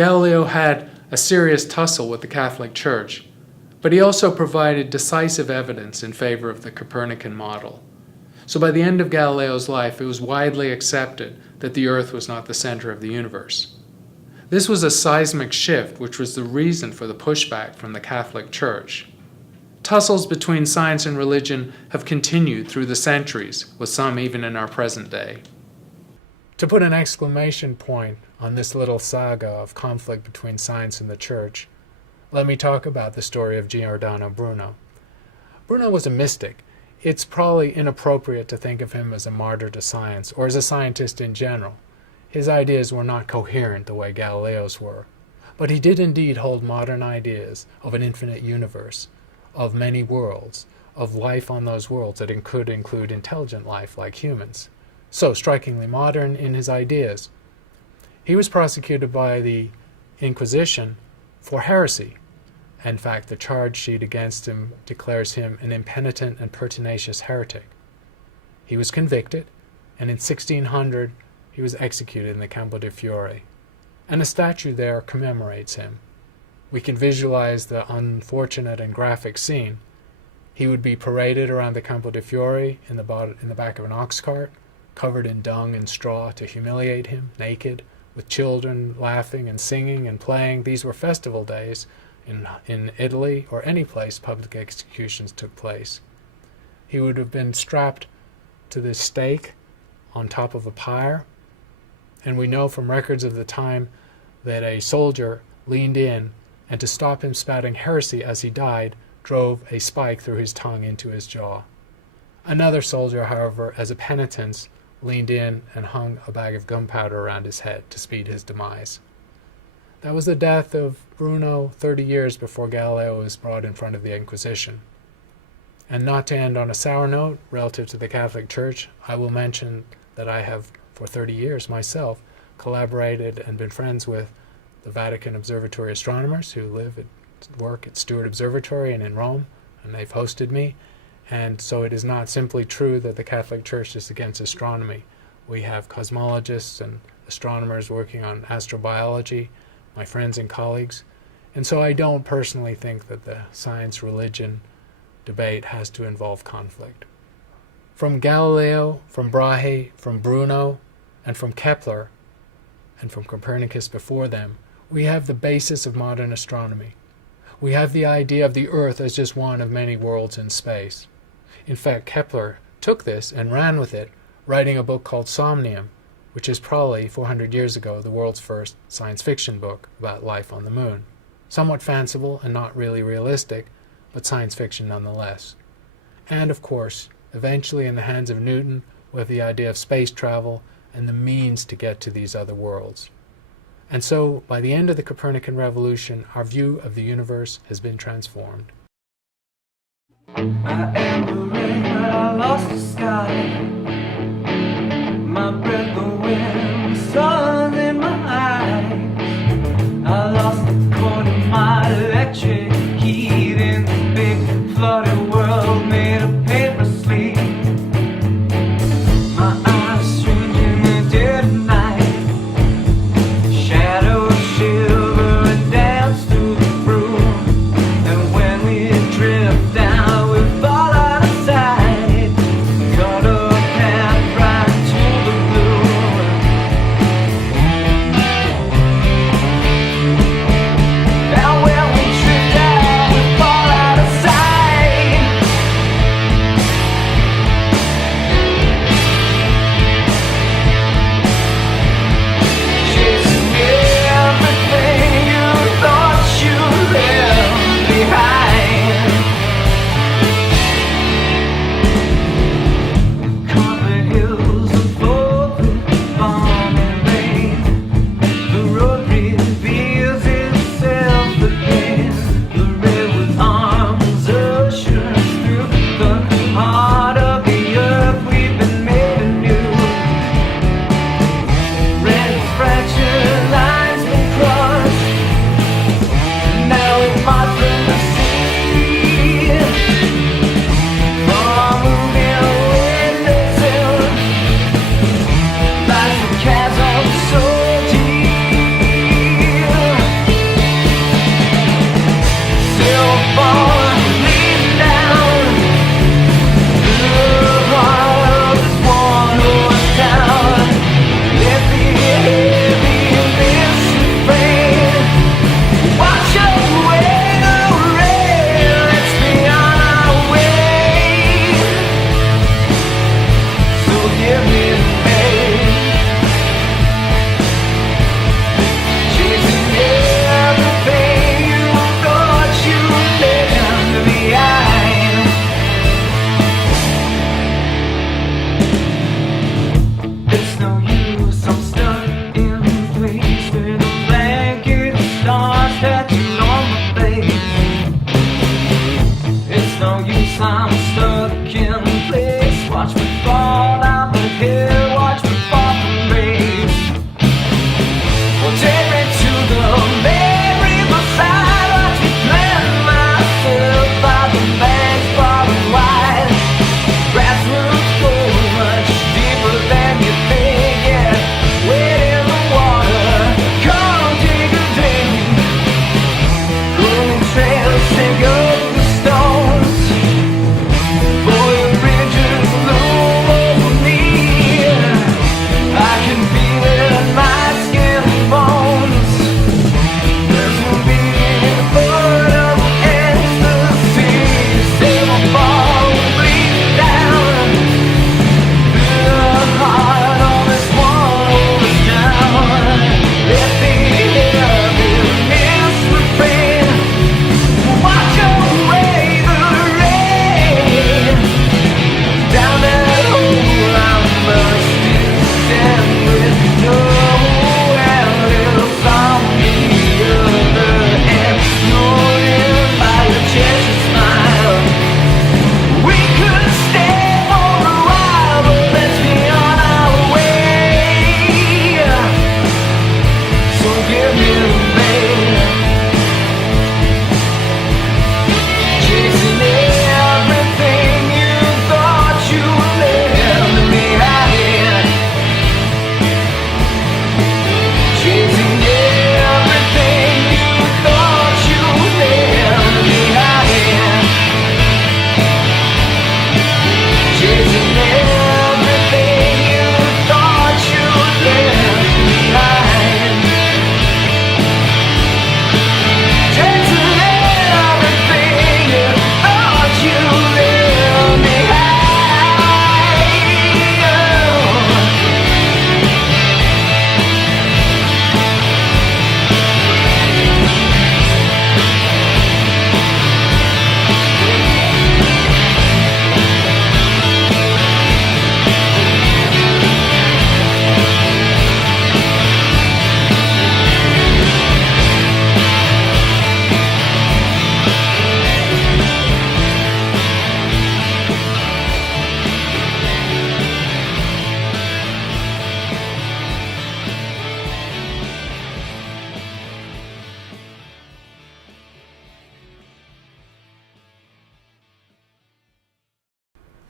Galileo had a serious tussle with the Catholic Church, but he also provided decisive evidence in favor of the Copernican model. So by the end of Galileo's life, it was widely accepted that the Earth was not the center of the universe. This was a seismic shift, which was the reason for the pushback from the Catholic Church. Tussles between science and religion have continued through the centuries, with some even in our present day. To put an exclamation point on this little saga of conflict between science and the Church, let me talk about the story of Giordano Bruno. Bruno was a mystic. It's probably inappropriate to think of him as a martyr to science, or as a scientist in general. His ideas were not coherent the way Galileo's were. But he did indeed hold modern ideas of an infinite universe, of many worlds, of life on those worlds that could include intelligent life like humans. So strikingly modern in his ideas. He was prosecuted by the Inquisition for heresy. In fact, the charge sheet against him declares him an impenitent and pertinacious heretic. He was convicted, and in 1600 he was executed in the Campo de Fiore, and a statue there commemorates him. We can visualize the unfortunate and graphic scene. He would be paraded around the Campo de Fiore in the back of an ox cart, covered in dung and straw to humiliate him, naked, with children laughing and singing and playing. These were festival days in Italy or any place public executions took place. He would have been strapped to this stake on top of a pyre, and we know from records of the time that a soldier leaned in and to stop him spouting heresy as he died, drove a spike through his tongue into his jaw. Another soldier, however, as a penitence, leaned in and hung a bag of gunpowder around his head to speed his demise. That was the death of Bruno 30 years before Galileo was brought in front of the Inquisition. And not to end on a sour note relative to the Catholic Church, I will mention that I have, for 30 years myself, collaborated and been friends with the Vatican Observatory astronomers who work at Stewart Observatory and in Rome, and they've hosted me. And so it is not simply true that the Catholic Church is against astronomy. We have cosmologists and astronomers working on astrobiology, my friends and colleagues. And so I don't personally think that the science-religion debate has to involve conflict. From Galileo, from Brahe, from Bruno, and from Kepler, and from Copernicus before them, we have the basis of modern astronomy. We have the idea of the Earth as just one of many worlds in space. In fact, Kepler took this and ran with it, writing a book called Somnium, which is probably, 400 years ago, the world's first science fiction book about life on the moon. Somewhat fanciful and not really realistic, but science fiction nonetheless. And, of course, eventually in the hands of Newton, with the idea of space travel and the means to get to these other worlds. And so, by the end of the Copernican revolution, our view of the universe has been transformed. I am the rain, but I lost the sky. My breath, the wind, the sun in my eyes. I lost the cord of my electric heat in this big flooded world made of paper sleep. My eyes strange in the dead of night. Shadows shiver and dance through the room. And when we drift down, we fall out of sight. Caught up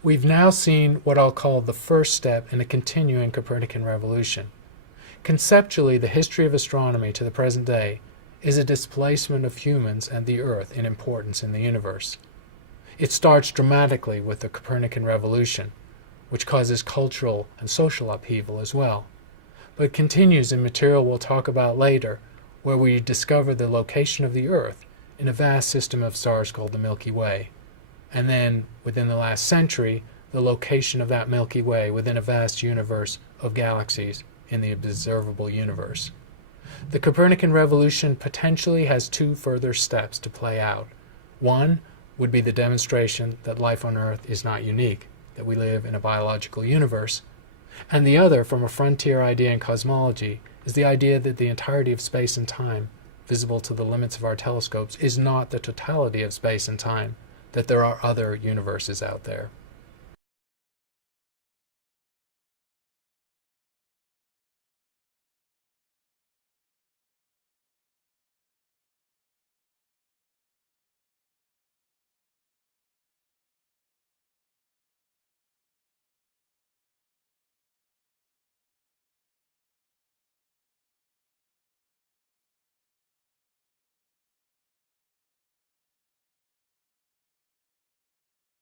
We've now seen what I'll call the first step in a continuing Copernican revolution. Conceptually, the history of astronomy to the present day is a displacement of humans and the Earth in importance in the universe. It starts dramatically with the Copernican revolution, which causes cultural and social upheaval as well, but continues in material we'll talk about later, where we discover the location of the Earth in a vast system of stars called the Milky Way, and then, within the last century, the location of that Milky Way within a vast universe of galaxies in the observable universe. The Copernican revolution potentially has two further steps to play out. One would be the demonstration that life on Earth is not unique, that we live in a biological universe, and the other, from a frontier idea in cosmology, is the idea that the entirety of space and time, visible to the limits of our telescopes, is not the totality of space and time, that there are other universes out there.